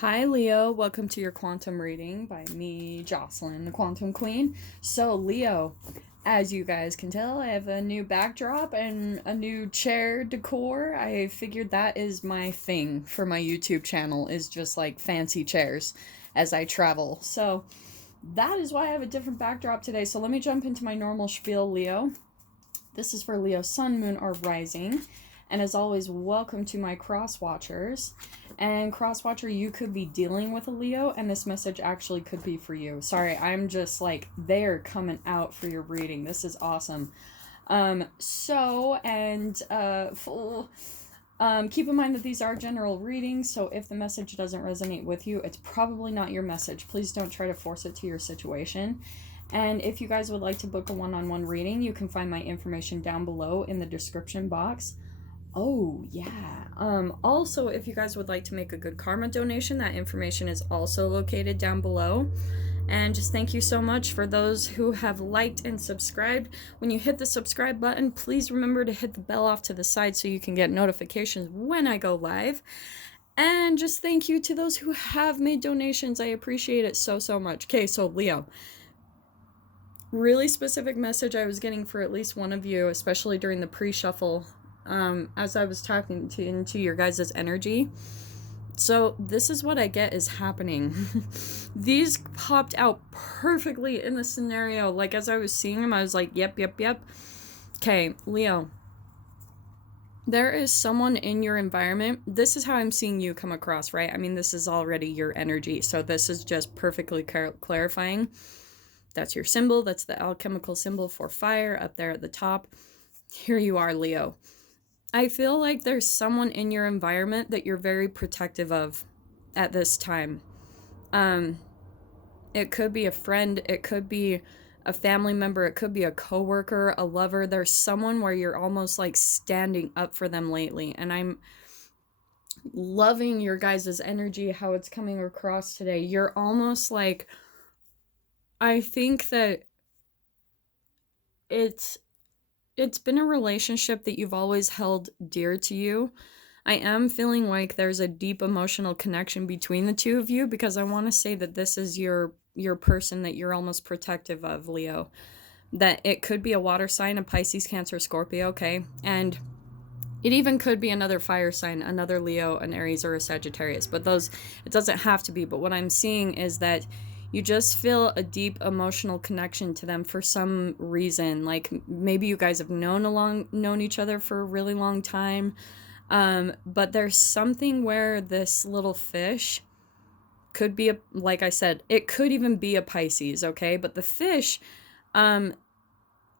Hi Leo, welcome to your quantum reading by me, Jocelyn, the Quantum Queen. So Leo, as you guys can tell, I have a new backdrop and a new chair decor. I figured that is my thing for my YouTube channel, is just like fancy chairs as I travel. So that is why I have a different backdrop today. So let me jump into my normal spiel, Leo. This is for Leo Sun, Moon, or Rising. And as always, welcome to my cross watchers. And cross watcher, you could be dealing with a Leo, and this message actually could be for you. Sorry, I'm just like, they're coming out for your reading. This is awesome. Keep in mind that these are general readings, so if the message doesn't resonate with you, it's probably not your message. Please don't try to force it to your situation. And if you guys would like to book a one-on-one reading, you can find my information down below in the description box. Oh, yeah. Also, if you guys would like to make a good karma donation, that information is also located down below. And just thank you so much for those who have liked and subscribed. When you hit the subscribe button, please remember to hit the bell off to the side so you can get notifications when I go live. And just thank you to those who have made donations. I appreciate it so much. Okay, so Leo, really specific message I was getting for at least one of you, especially during the pre-shuffle, as I was talking into your guys' energy. So this is what I get is happening. These popped out perfectly in the scenario. Like, as I was seeing them, I was like, yep. Okay, Leo, there is someone in your environment. This is how I'm seeing you come across, right? I mean, this is already your energy, so this is just perfectly clarifying. That's your symbol. That's the alchemical symbol for fire up there at the top. Here you are, Leo. I feel like there's someone in your environment that you're very protective of at this time. It could be a friend, it could be a family member, it could be a coworker, a lover. There's someone where you're almost like standing up for them lately. And I'm loving your guys' energy, how it's coming across today. You're almost like, I think that it's been a relationship that you've always held dear to you. I am feeling like there's a deep emotional connection between the two of you, because I want to say that this is your person that you're almost protective of, Leo. That it could be a water sign, a Pisces, Cancer, Scorpio, okay? And it even could be another fire sign, another Leo, an Aries, or a Sagittarius. But those, it doesn't have to be. But what I'm seeing is that you just feel a deep emotional connection to them for some reason. Like, maybe you guys have known each other for a really long time. But there's something where this little fish could be like I said, it could even be a Pisces, okay? But the fish, I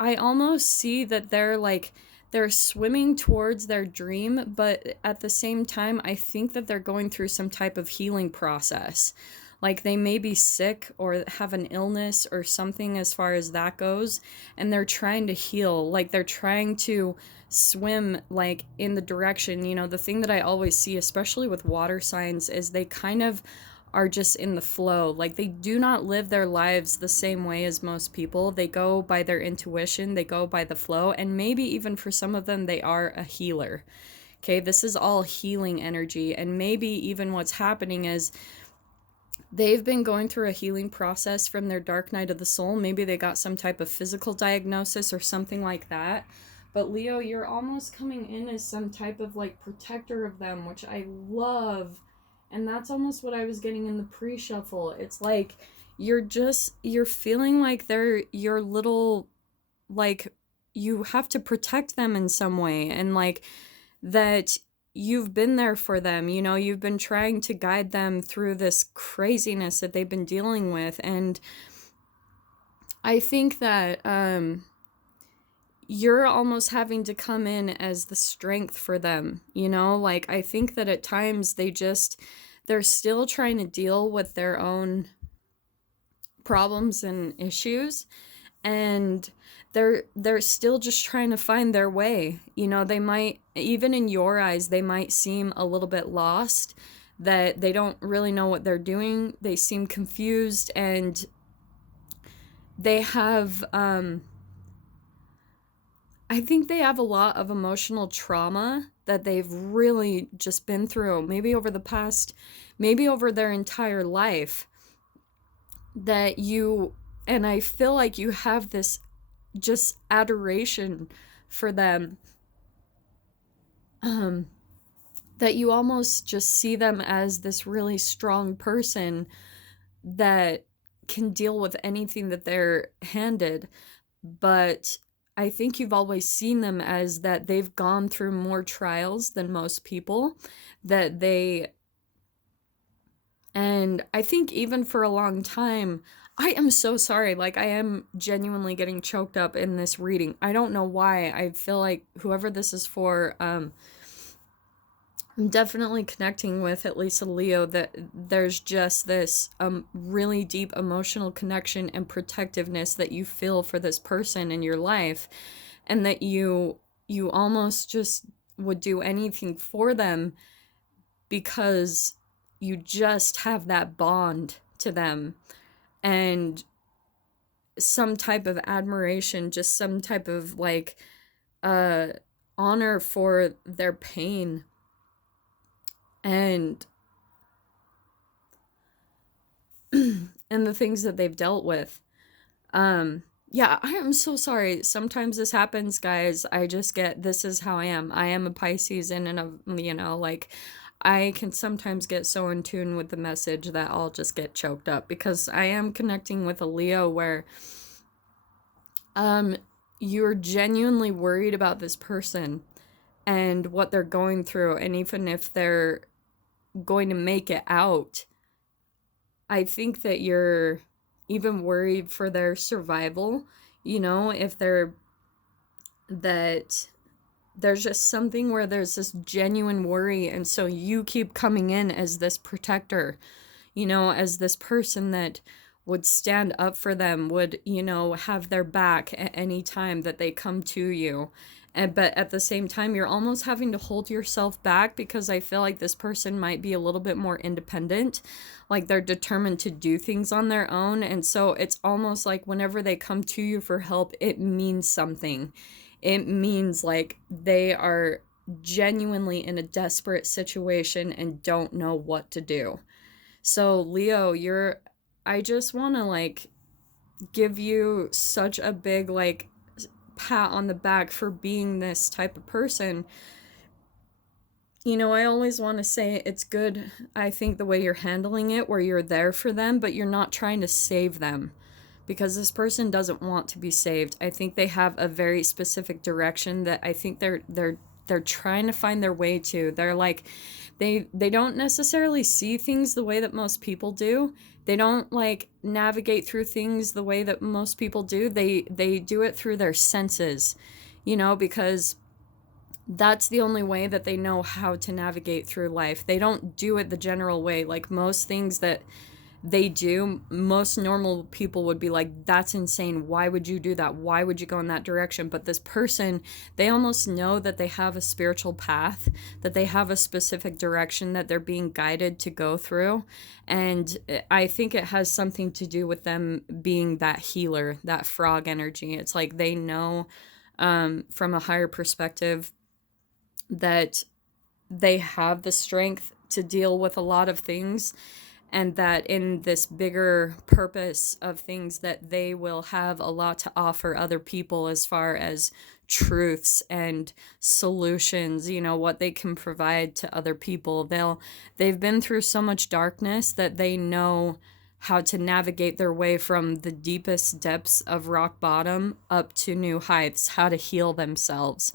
almost see that they're swimming towards their dream, but at the same time, I think that they're going through some type of healing process. Like, they may be sick or have an illness or something as far as that goes, and they're trying to heal. Like, they're trying to swim, like, in the direction, the thing that I always see, especially with water signs, is they kind of are just in the flow. Like, they do not live their lives the same way as most people. They go by their intuition, they go by the flow, and maybe even for some of them, they are a healer. Okay, this is all healing energy, and maybe even what's happening is they've been going through a healing process from their dark night of the soul. Maybe they got some type of physical diagnosis or something like that. But Leo, you're almost coming in as some type of like protector of them, which I love. And that's almost what I was getting in the pre-shuffle. It's like you're feeling like they're your little, like, you have to protect them in some way, and like that you've been there for them. You've been trying to guide them through this craziness that they've been dealing with. And I think that you're almost having to come in as the strength for them. Like, I think that at times they're still trying to deal with their own problems and issues, and they're still just trying to find their way. They might, even in your eyes, they might seem a little bit lost, that they don't really know what they're doing. They seem confused, and they have I think they have a lot of emotional trauma that they've really just been through, maybe over the past, maybe over their entire life, that you, and I feel like you have this just adoration for them, that you almost just see them as this really strong person that can deal with anything that they're handed. But I think you've always seen them as that they've gone through more trials than most people, that they, and I think even for a long time, I am so sorry. Like, I am genuinely getting choked up in this reading. I don't know why. I feel like whoever this is for, I'm definitely connecting with at least a Leo, that there's just this really deep emotional connection and protectiveness that you feel for this person in your life, and that you almost just would do anything for them because you just have that bond to them, and some type of admiration, just some type of like honor for their pain and and the things that they've dealt with. Yeah, I am so sorry. Sometimes this happens, guys. I just get, this is how I am. I am a Pisces, and like, I can sometimes get so in tune with the message that I'll just get choked up, because I am connecting with a Leo where you're genuinely worried about this person and what they're going through, and even if they're going to make it out, I think that you're even worried for their survival, if that there's just something where there's this genuine worry, and so you keep coming in as this protector, as this person that would stand up for them, would, have their back at any time that they come to you. But at the same time, you're almost having to hold yourself back, because I feel like this person might be a little bit more independent, like they're determined to do things on their own. And so it's almost like whenever they come to you for help, it means something. It means like they are genuinely in a desperate situation and don't know what to do. So Leo, I just want to like give you such a big like pat on the back for being this type of person. I always want to say it's good, I think, the way you're handling it, where you're there for them, but you're not trying to save them, because this person doesn't want to be saved. I think they have a very specific direction that I think they're trying to find their way to. They're like, they don't necessarily see things the way that most people do. They don't like navigate through things the way that most people do. They do it through their senses, because that's the only way that they know how to navigate through life. They don't do it the general way. Like most things that they do, most normal people would be like, that's insane. Why would you do that? Why would you go in that direction? But this person, they almost know that they have a spiritual path, that they have a specific direction that they're being guided to go through. And I think it has something to do with them being that healer, that frog energy. It's like they know from a higher perspective that they have the strength to deal with a lot of things, and that in this bigger purpose of things, that they will have a lot to offer other people as far as truths and solutions, what they can provide to other people. They've been through so much darkness that they know how to navigate their way from the deepest depths of rock bottom up to new heights, how to heal themselves.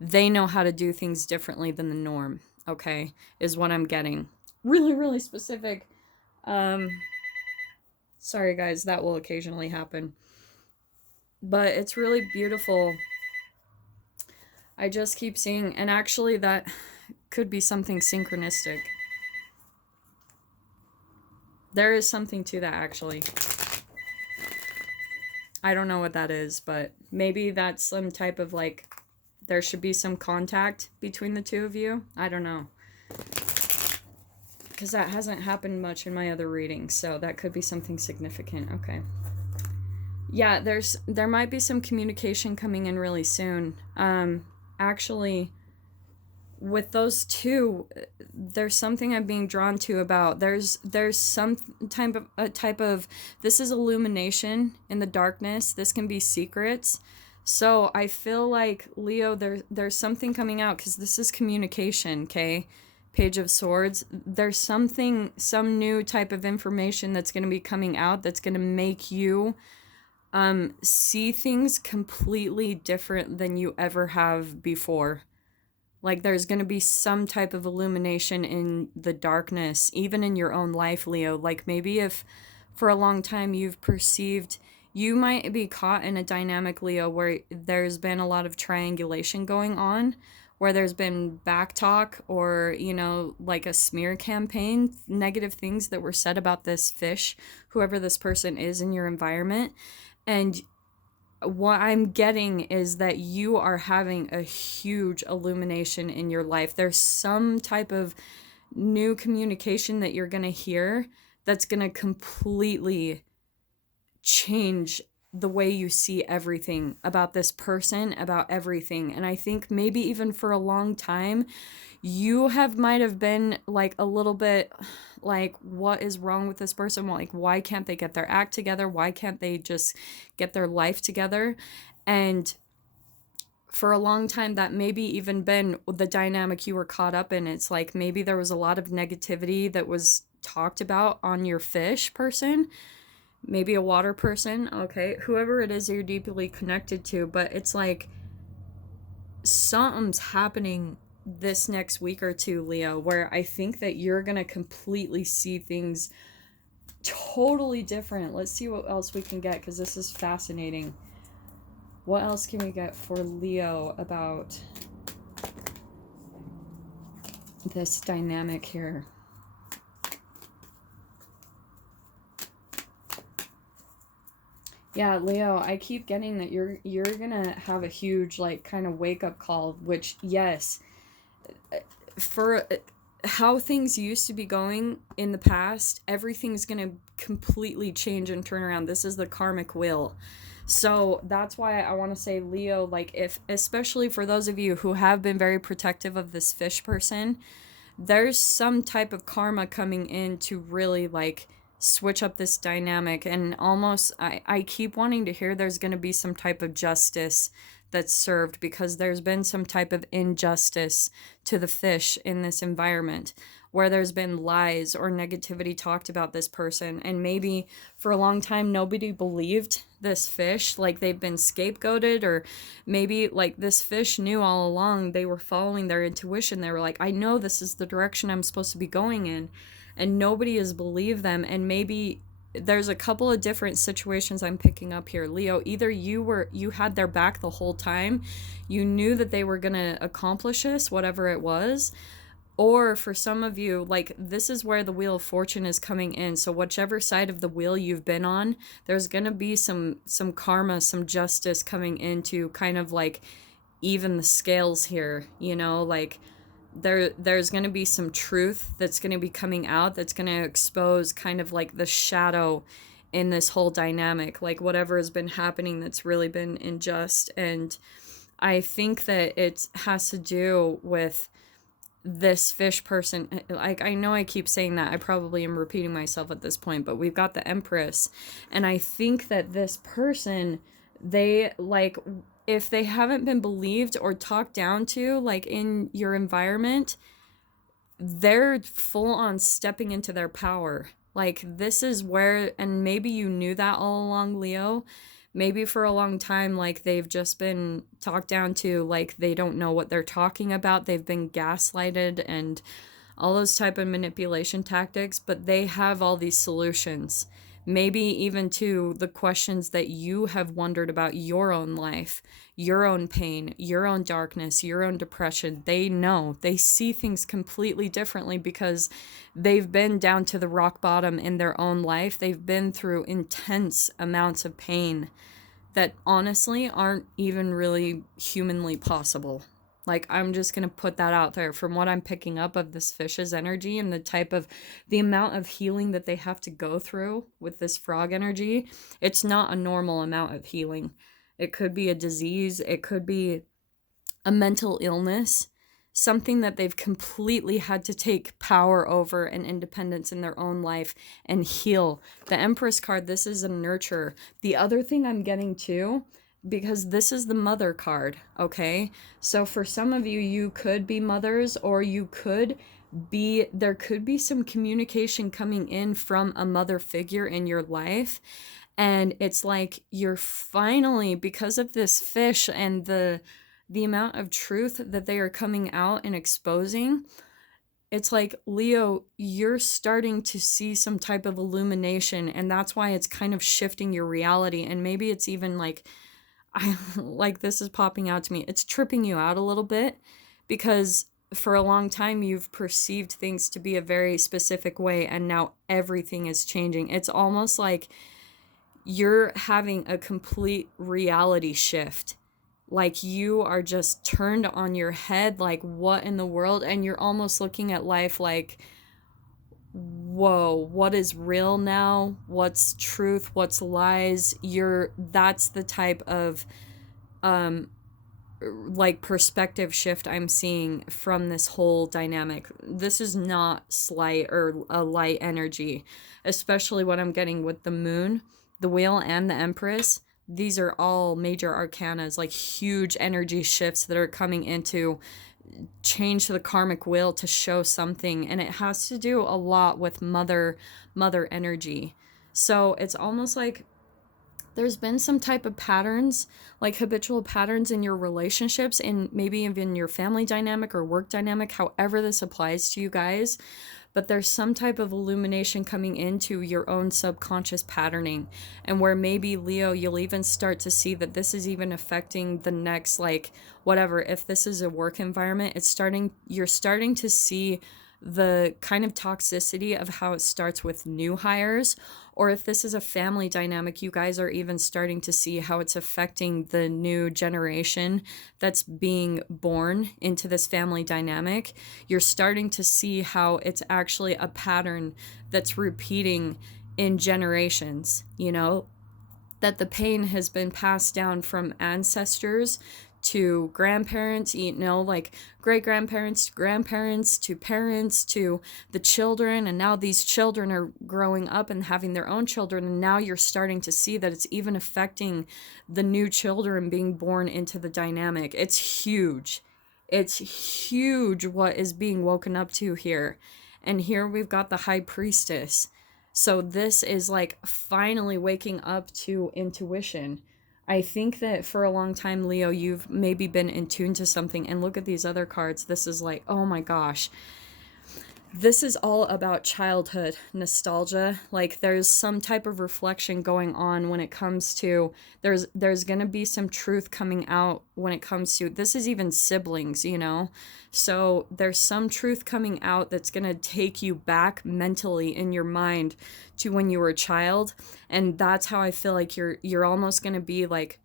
They know how to do things differently than the norm, okay, is what I'm getting. Really, really specific. Sorry guys, that will occasionally happen. But it's really beautiful. I just keep seeing, and actually that could be something synchronistic. There is something to that, actually. I don't know what that is, but maybe that's some type of like, there should be some contact between the two of you. I don't know. Because that hasn't happened much in my other readings, so that could be something significant. Okay. Yeah, there might be some communication coming in really soon. Actually, with those two, there's something I'm being drawn to about. There's some type of this is illumination in the darkness. This can be secrets. So I feel like Leo, there's something coming out because this is communication. Okay, Page of Swords. There's some new type of information that's going to be coming out that's going to make you see things completely different than you ever have before. Like there's going to be some type of illumination in the darkness, even in your own life, Leo. Like maybe if for a long time you've perceived you might be caught in a dynamic, Leo, where there's been a lot of triangulation going on, where there's been backtalk or, like a smear campaign, negative things that were said about this fish, whoever this person is in your environment. And what I'm getting is that you are having a huge illumination in your life. There's some type of new communication that you're going to hear that's going to completely change the way you see everything about this person, about everything. And I think maybe even for a long time, you might have been like a little bit like, what is wrong with this person? Like, why can't they get their act together? Why can't they just get their life together? And for a long time, that maybe even been the dynamic you were caught up in. It's like maybe there was a lot of negativity that was talked about on your fish person, maybe a water person, okay, whoever it is you're deeply connected to. But it's like something's happening this next week or two, Leo, where I think that you're gonna completely see things totally different. Let's see what else we can get, because this is fascinating. What else can we get for Leo about this dynamic here? Yeah, Leo, I keep getting that you're gonna have a huge like kind of wake up call, which yes, for how things used to be going in the past, everything's gonna completely change and turn around. This is the karmic wheel. So that's why I want to say, Leo, like if, especially for those of you who have been very protective of this fish person, there's some type of karma coming in to really like switch up this dynamic. And almost I keep wanting to hear there's going to be some type of justice that's served, because there's been some type of injustice to the fish in this environment, where there's been lies or negativity talked about this person. And maybe for a long time nobody believed this fish, like they've been scapegoated, or maybe like this fish knew all along, they were following their intuition, they were like, I know this is the direction I'm supposed to be going in, and nobody has believed them. And maybe there's a couple of different situations I'm picking up here, Leo. Either you had their back the whole time, you knew that they were gonna accomplish this, whatever it was, or for some of you, like this is where the Wheel of Fortune is coming in. So whichever side of the wheel you've been on, there's gonna be some karma, some justice coming in to kind of like even the scales here, like there's going to be some truth that's going to be coming out, that's going to expose kind of like the shadow in this whole dynamic, like whatever has been happening that's really been unjust. And I think that it has to do with this fish person. Like I know I keep saying that, I probably am repeating myself at this point, but we've got the Empress, and I think that this person, they like, if they haven't been believed or talked down to like in your environment, they're full on stepping into their power. Like this is where, and maybe you knew that all along, Leo. Maybe for a long time, like they've just been talked down to, like they don't know what they're talking about. They've been gaslighted and all those type of manipulation tactics, but they have all these solutions. Maybe even to the questions that you have wondered about your own life, your own pain, your own darkness, your own depression. They know, they see things completely differently because they've been down to the rock bottom in their own life. They've been through intense amounts of pain that honestly aren't even really humanly possible. Like, I'm just going to put that out there from what I'm picking up of this fish's energy and the amount of healing that they have to go through with this frog energy. It's not a normal amount of healing. It could be a disease, it could be a mental illness, something that they've completely had to take power over and independence in their own life and heal. The Empress card, this is a nurture. The other thing I'm getting too, because this is the mother card, okay? So for some of you, you could be mothers, or there could be some communication coming in from a mother figure in your life. And it's like you're finally, because of this fish and the amount of truth that they are coming out and exposing, it's like, Leo, you're starting to see some type of illumination, and that's why it's kind of shifting your reality. And maybe it's even like, like this is popping out to me, it's tripping you out a little bit, because for a long time you've perceived things to be a very specific way, and now everything is changing. It's almost like you're having a complete reality shift. Like, you are just turned on your head, like, what in the world? And you're almost looking at life like, whoa, what is real now? What's truth? What's lies? That's the type of like perspective shift I'm seeing from this whole dynamic. This is not slight or a light energy, especially what I'm getting with the moon, the wheel, and the Empress. These are all major arcanas, like huge energy shifts that are coming into change the karmic wheel to show something, and it has to do a lot with mother energy. So it's almost like there's been some type of patterns, like habitual patterns in your relationships, and maybe even your family dynamic or work dynamic, however this applies to you guys. But there's some type of illumination coming into your own subconscious patterning, and where maybe, Leo, you'll even start to see that this is even affecting the next, like, whatever, if this is a work environment, you're starting to see the kind of toxicity of how it starts with new hires. Or if this is a family dynamic, you guys are even starting to see how it's affecting the new generation that's being born into this family dynamic. You're starting to see how it's actually a pattern that's repeating in generations, that the pain has been passed down from ancestors to grandparents, like great grandparents to grandparents to parents to the children, and now these children are growing up and having their own children, and now you're starting to see that it's even affecting the new children being born into the dynamic. It's huge. It's huge what is being woken up to here. And here we've got the High Priestess. So this is like finally waking up to intuition. I think that for a long time, Leo, you've maybe been in tune to something. And look at these other cards. This is like, oh my gosh. This is all about childhood nostalgia. Like, there's some type of reflection going on when it comes to, there's going to be some truth coming out when it comes to, this is even siblings, So there's some truth coming out that's going to take you back mentally in your mind to when you were a child. And that's how I feel like you're almost going to be like,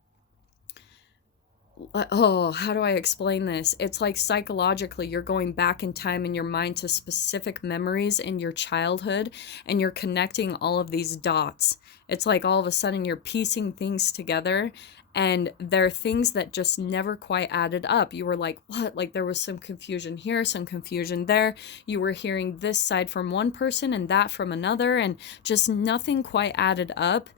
oh, how do I explain this? It's like psychologically you're going back in time in your mind to specific memories in your childhood, and you're connecting all of these dots. It's like all of a sudden you're piecing things together, and there are things that just never quite added up. You were like, what? Like, there was some confusion here, some confusion there. You were hearing this side from one person and that from another, and just nothing quite added up.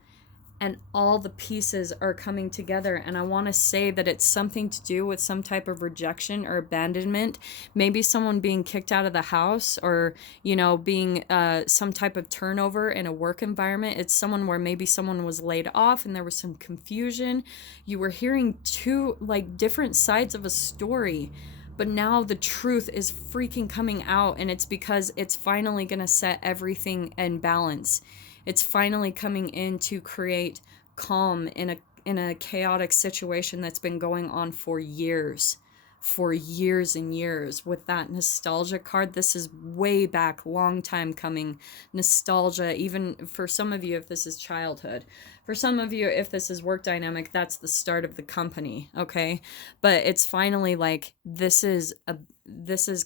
And all the pieces are coming together. And I want to say that it's something to do with some type of rejection or abandonment. Maybe someone being kicked out of the house, or, being some type of turnover in a work environment. It's someone where maybe someone was laid off and there was some confusion. You were hearing two, like, different sides of a story. But now the truth is freaking coming out, and it's because it's finally going to set everything in balance. It's finally coming in to create calm in a chaotic situation that's been going on for years. for years and years with that nostalgia card. This is way back, long time coming nostalgia, even for some of you if this is childhood. For some of you if this is work dynamic, that's the start of the company, okay? But it's finally like this is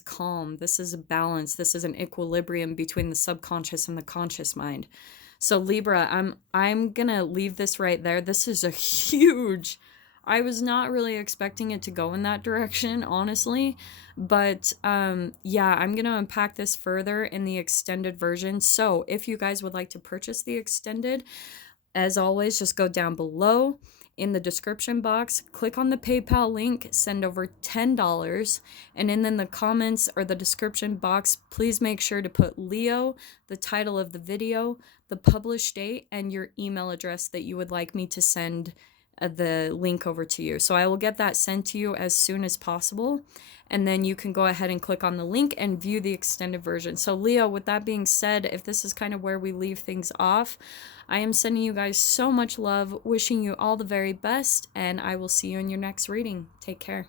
calm, this is a balance, this is an equilibrium between the subconscious and the conscious mind. So Libra, I'm gonna leave this right there. This is a huge, I was not really expecting it to go in that direction, honestly. But yeah, I'm going to unpack this further in the extended version. So if you guys would like to purchase the extended, as always, just go down below in the description box, click on the PayPal link, send over $10, and then in the comments or the description box, please make sure to put Leo, the title of the video, the published date, and your email address that you would like me to send the link over to you. So I will get that sent to you as soon as possible, and then you can go ahead and click on the link and view the extended version. So Leo, with that being said, if this is kind of where we leave things off, I am sending you guys so much love, wishing you all the very best, and I will see you in your next reading. Take care.